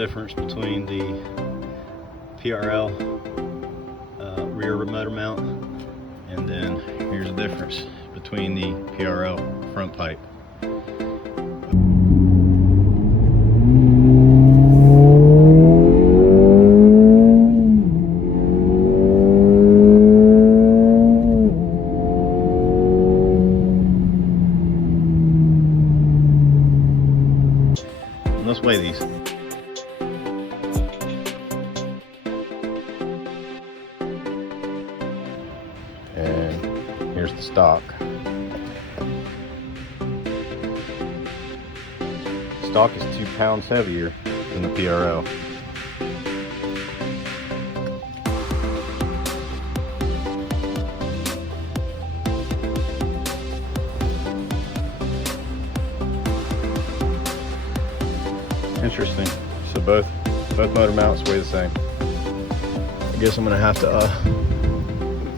difference between the PRL rear motor mount, and then here's the difference between the PRL front pipe. Let's weigh these. And here's the stock. Stock is 2 pounds heavier than the PRL. Interesting. So both motor mounts weigh the same. I guess I'm gonna have to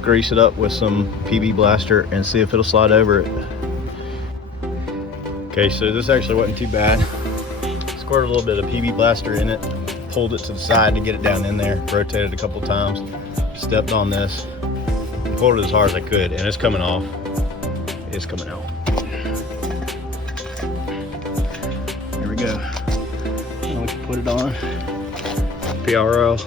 grease it up with some PB blaster and see if it'll slide over it. Okay, so this actually wasn't too bad. Squirted a little bit of PB blaster in it, pulled it to the side to get it down in there, rotated a couple times, stepped on this, and pulled it as hard as I could, and it's coming off. It's coming out. Here we go. Now we can put it on. PRL.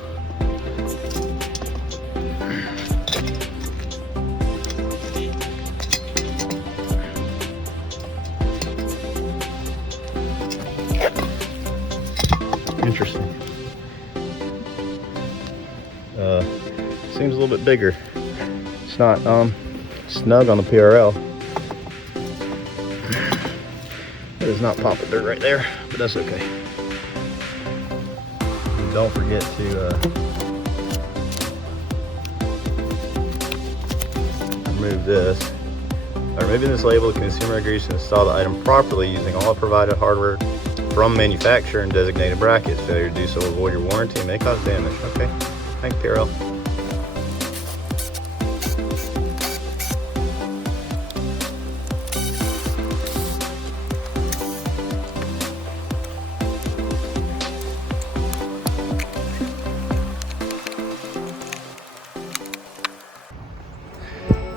Interesting. Seems a little bit bigger. It's not snug on the PRL. It is not popping dirt right there, but that's okay. And don't forget to remove this. Or maybe this label, consumer agrees to install the item properly using all provided hardware from manufacturer and designated brackets. Failure to do so will void your warranty and may cause damage. Okay, thanks PRL.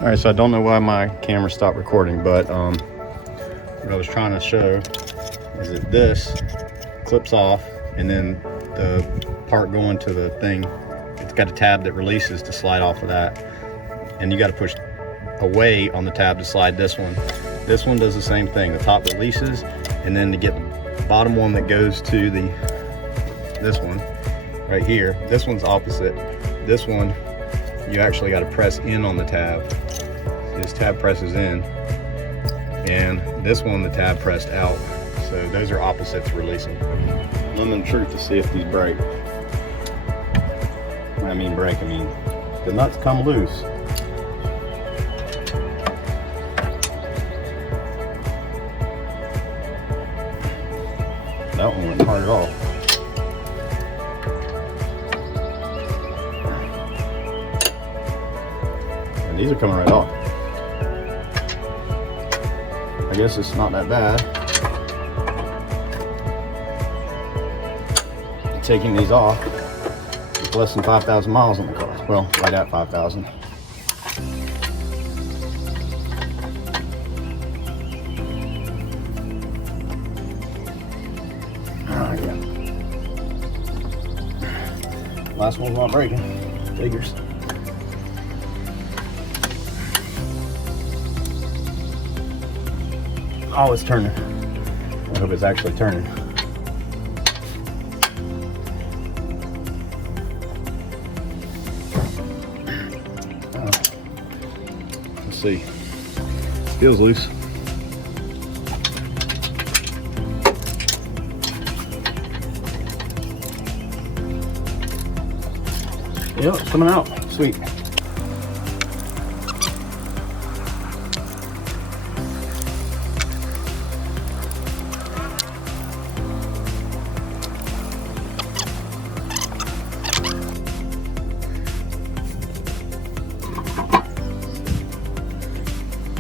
All right, so I don't know why my camera stopped recording, but what I was trying to show is that this clips off, and then the part going to the thing, it's got a tab that releases to slide off of that, and you got to push away on the tab to slide this one. This one does the same thing. The top releases, and then to get the bottom one that goes to this one right here, this one's opposite. This one you actually got to press in on the tab. This tab presses in, and this one the tab pressed out. So those are opposites releasing. Lemon truth to see if these break. When I mean break, I mean the nuts come loose. That one went hard at all. And these are coming right off. I guess it's not that bad. Taking these off with less than 5,000 miles on the car. Well, right at 5,000. Alright, yeah. Last one's not breaking. Figures. Oh, it's turning. I hope it's actually turning. Let's see. Feels loose. Yep, it's coming out. Sweet.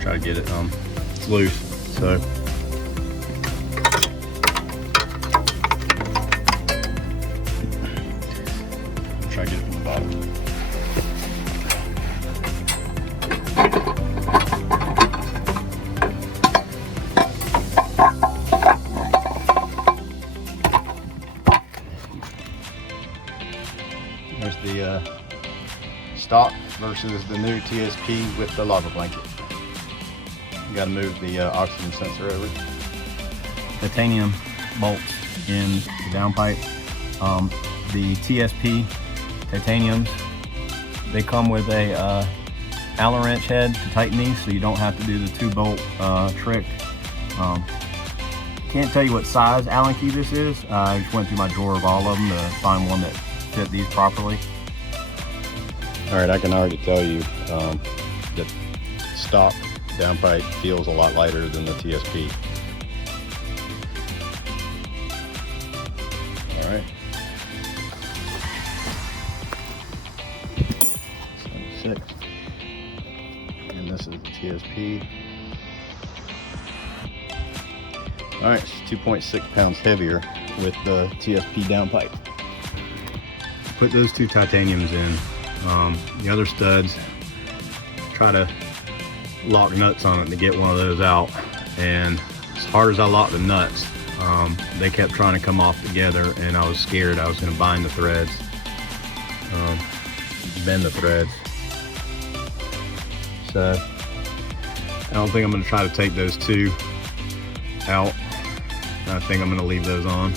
Try to get it loose. So stock versus the new TSP with the lava blanket. You got to move the oxygen sensor over. Titanium bolts in the downpipe. The TSP titaniums, they come with a Allen wrench head to tighten these, so you don't have to do the 2-bolt trick. Can't tell you what size Allen key this is. I just went through my drawer of all of them to find one that fit these properly. All right, I can already tell you that stock downpipe feels a lot lighter than the TSP. All right. 76. And this is the TSP. All right, it's 2.6 pounds heavier with the TSP downpipe. Put those two titaniums in. The other studs, try to lock nuts on it to get one of those out. And as hard as I locked the nuts, they kept trying to come off together, and I was scared I was going to bind the threads, bend the threads. So I don't think I'm going to try to take those two out. I think I'm going to leave those on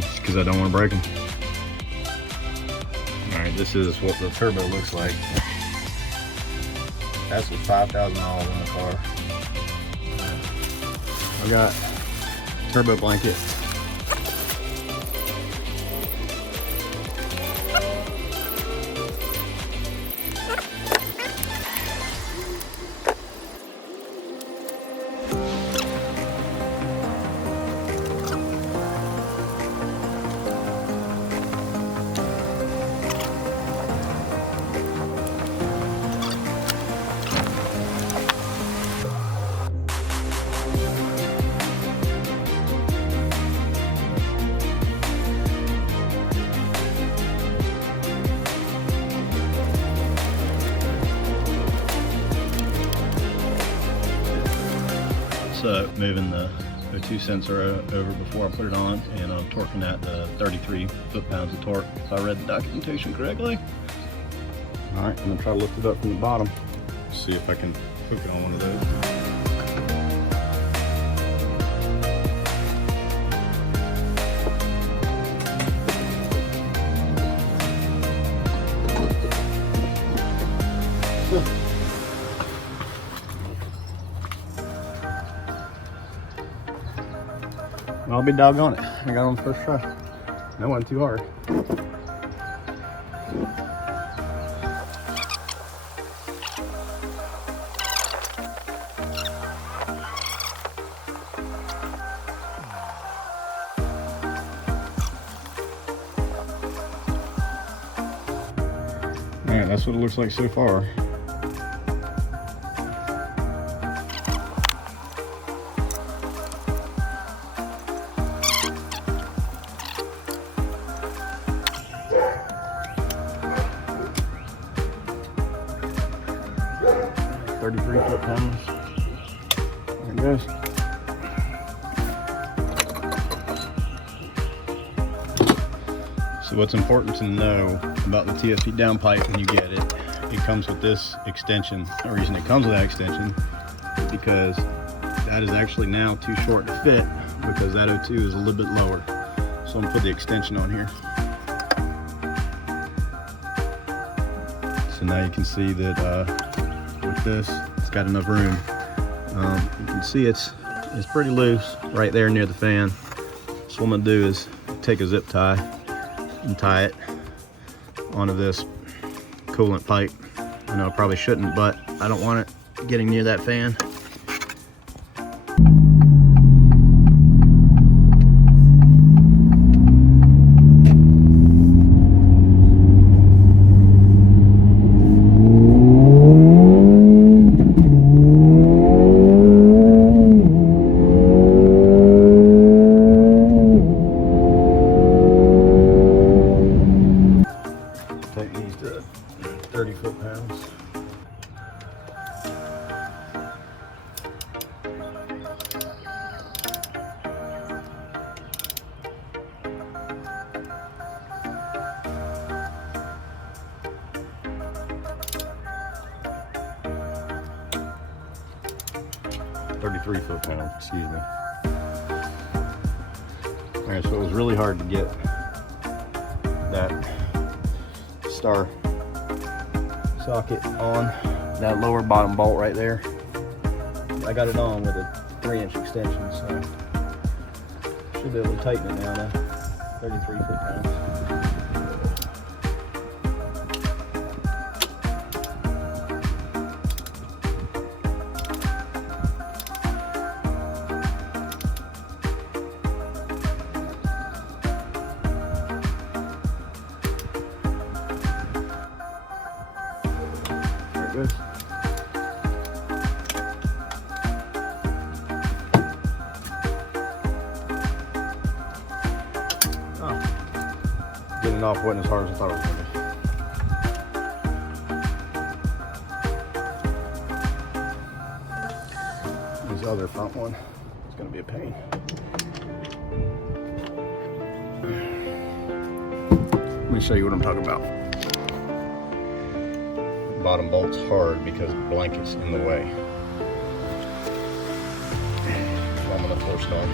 just because I don't want to break them. Alright, this is what the turbo looks like. That's with 5,000 miles on the car. I got turbo blanket. So moving the O2 sensor over before I put it on, and I'm torquing at the 33 foot-pounds of torque, if I read the documentation correctly. All right, I'm gonna try to lift it up from the bottom, see if I can hook it on one of those. I'll be doggone it. I got on the first try. That wasn't too hard. Alright, that's what it looks like so far. foot-pounds. There it goes. So what's important to know about the TSP downpipe when you get it, it comes with this extension. The reason it comes with that extension is because that is actually now too short to fit, because that O2 is a little bit lower. So I'm gonna put the extension on here. So now you can see that with this, it's got enough room. You can see it's pretty loose right there near the fan. So what I'm gonna do is take a zip tie and tie it onto this coolant pipe. I know I probably shouldn't, but I don't want it getting near that fan. Take these to 30 foot-pounds. 33 foot-pounds, excuse me. All right, so it was really hard to get that star socket on that lower bottom bolt right there. I got it on with a 3-inch extension, so should be able to tighten it now. 33 foot-pounds. There it goes. Getting off wasn't as hard as I thought it was going to be. This other front one is going to be a pain. Let me show you what I'm talking about. Bottom bolt's hard because the blanket's in the way. So I'm going to force it on.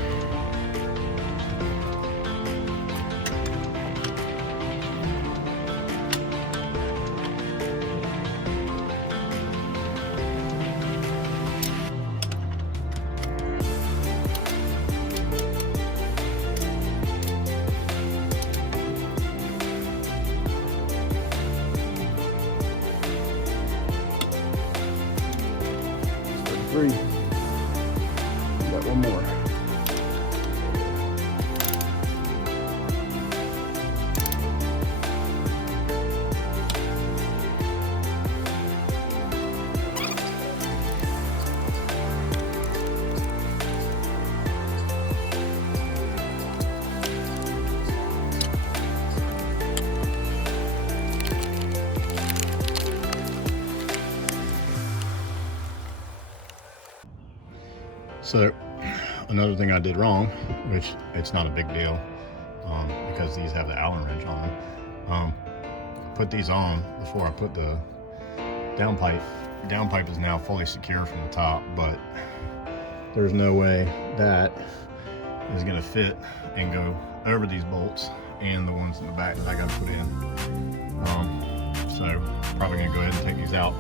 Three. Got one more. So another thing I did wrong, which it's not a big deal because these have the Allen wrench on them. Put these on before I put the downpipe. Downpipe is now fully secure from the top, but there's no way that is going to fit and go over these bolts and the ones in the back that I got to put in. So probably going to go ahead and take these out.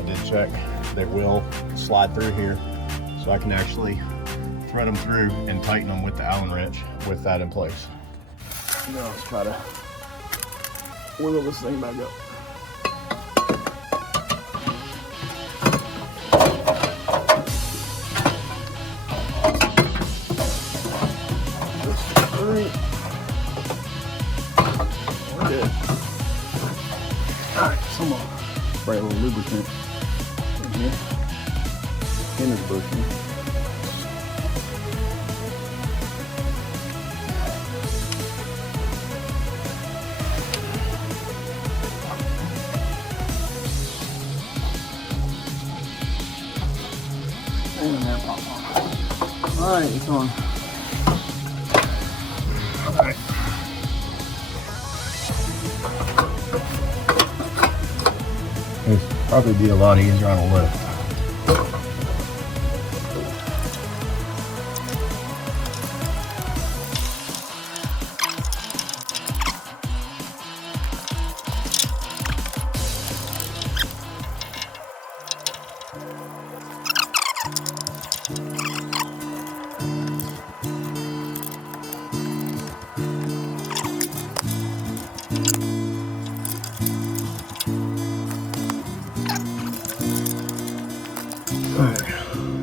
I did check; they will slide through here. So I can actually thread them through and tighten them with the Allen wrench with that in place. Now let's try to wiggle this thing back up. We're good. All right, come on. Spray a little lubricant in here. Inner bushing. And that pop on. Alright, it's on. Alright. It'd probably be a lot easier on a lift.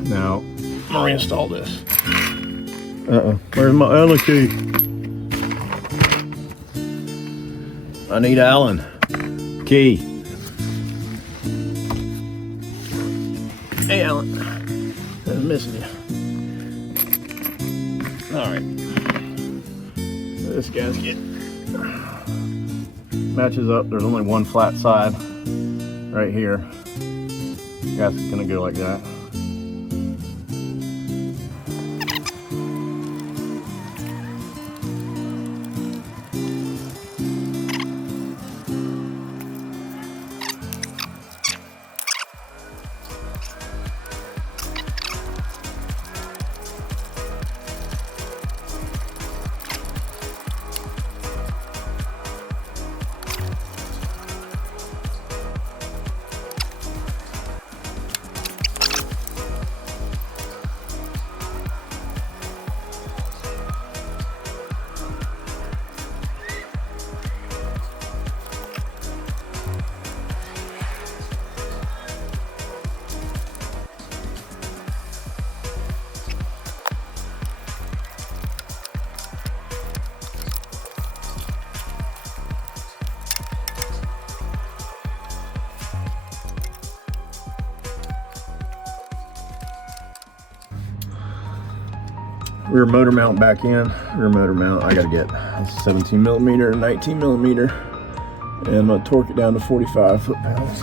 Now, I'm gonna reinstall this. Where's my Allen key? I need Allen key. Hey, Allen. I'm missing you. All right. This gasket matches up. There's only one flat side right here. Gasket's gonna go like that. rear motor mount back in. Rear motor mount, I gotta get a 17 millimeter, 19 millimeter, and I'm gonna torque it down to 45 foot-pounds.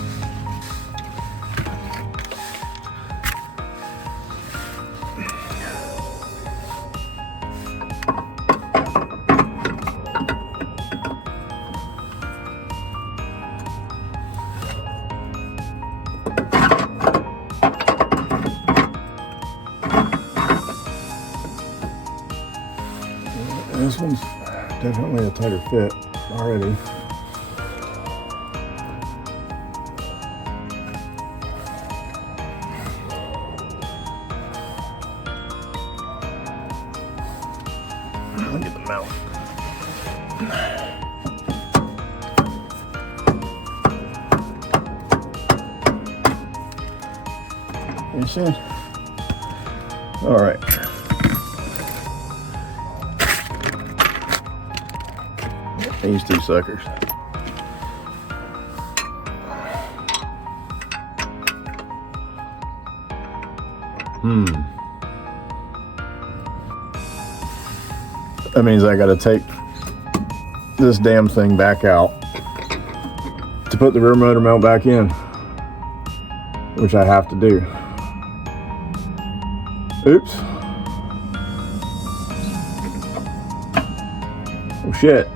This one's definitely a tighter fit already. I'll get the mount. You see? All right. These two suckers. That means I gotta take this damn thing back out to put the rear motor mount back in, which I have to do. Oops. Oh shit.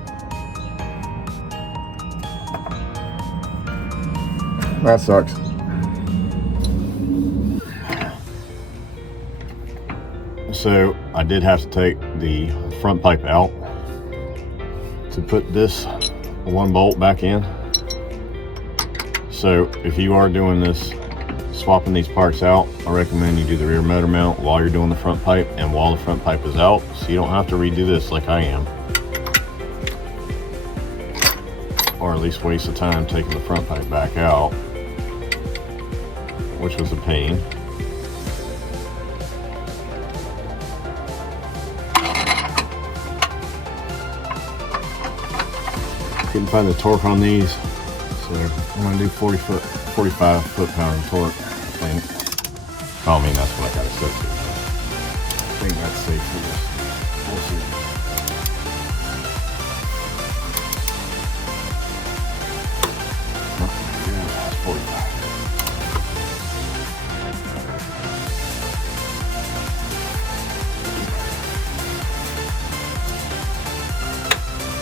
That sucks. So I did have to take the front pipe out to put this one bolt back in. So if you are doing this, swapping these parts out, I recommend you do the rear motor mount while you're doing the front pipe and while the front pipe is out, so you don't have to redo this like I am. Or at least waste the time taking the front pipe back out, which was a pain. Couldn't find the torque on these, so I'm gonna do 45 foot-pound torque, I think. Oh, I mean, that's what I gotta set to. I think that's safe for this. We'll see. Yeah, that's 45.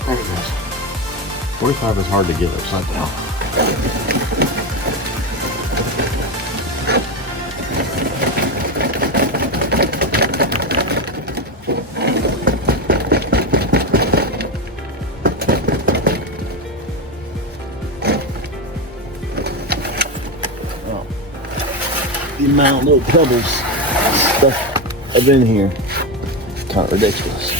There it goes. 45 is hard to get upside down. Oh. The amount of little pebbles stuff up in here, kind of ridiculous.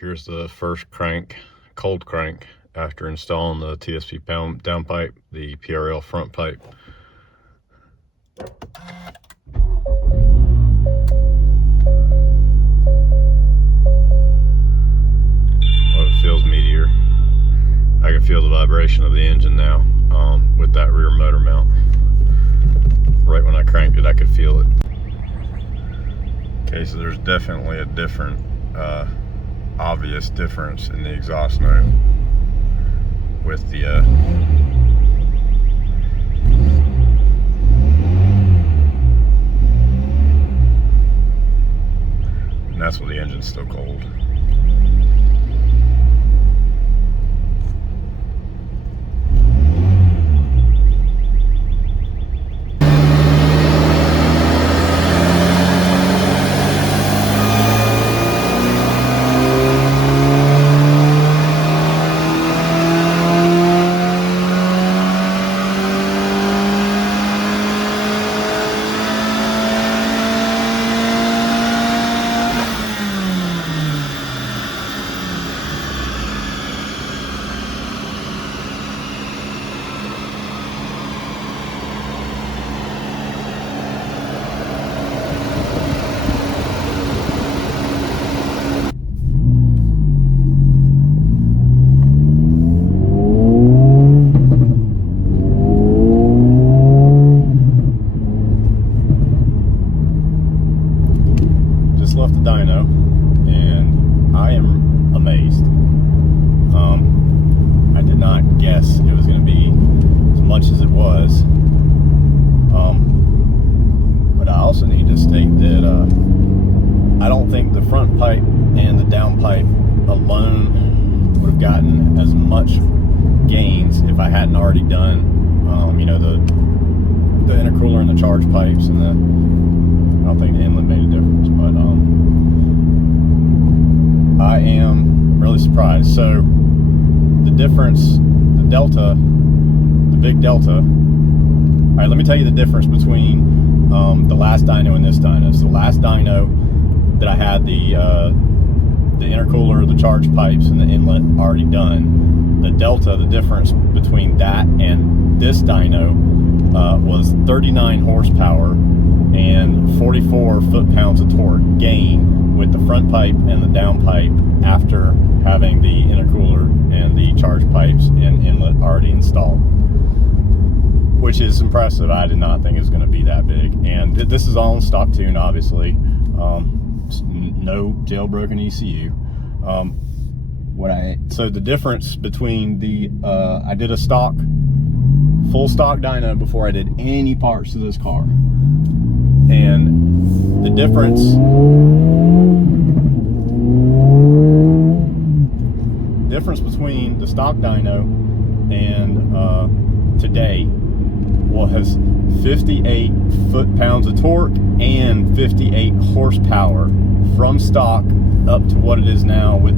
Here's the first crank, cold crank, after installing the TSP downpipe, the PRL front pipe. Oh, it feels meatier. I can feel the vibration of the engine now with that rear motor mount. Right when I cranked it, I could feel it. Okay, so there's definitely a different obvious difference in the exhaust note with the and that's when the engine's still cold. guess it was going to be as much as it was. But I also need to state that I don't think the front pipe and the downpipe alone would have gotten as much gains if I hadn't already done, you know, the intercooler and the charge pipes, and I don't think the inlet made a difference. But I am really surprised. So the difference, the delta, the big delta. All right, let me tell you the difference between the last dyno and this dyno. So the last dyno that I had the intercooler, the charge pipes, and the inlet already done. The delta, the difference between that and this dyno was 39 horsepower and 44 foot-pounds of torque gain with the front pipe and the down pipe after having the intercooler and the charge pipes and inlet already installed, which is impressive. I did not think it was going to be that big. And this is all in stock tune, obviously. No jailbroken ECU. So the difference between the I did a full stock dyno before I did any parts to this car, and the difference between the stock dyno and today was 58 foot-pounds of torque and 58 horsepower from stock up to what it is now with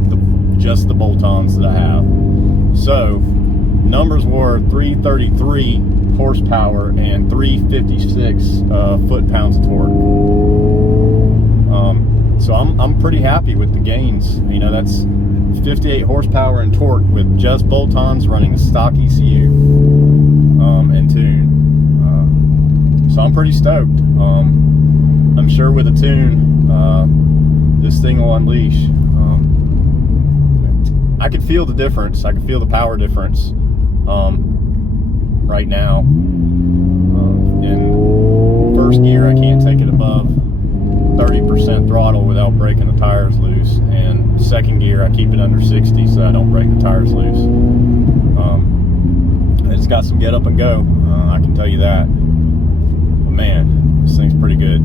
just the bolt-ons that I have. So numbers were 333 horsepower and 356 foot-pounds of torque. So I'm pretty happy with the gains. You know, that's 58 horsepower and torque with just bolt-ons running stock ECU and tune. So I'm pretty stoked. I'm sure with a tune, this thing will unleash. I could feel the difference. I could feel the power difference right now. In first gear, I can't take it above 30% throttle without breaking the tires loose. And second gear, I keep it under 60 so I don't break the tires loose. It's got some get up and go, I can tell you that. But man, this thing's pretty good.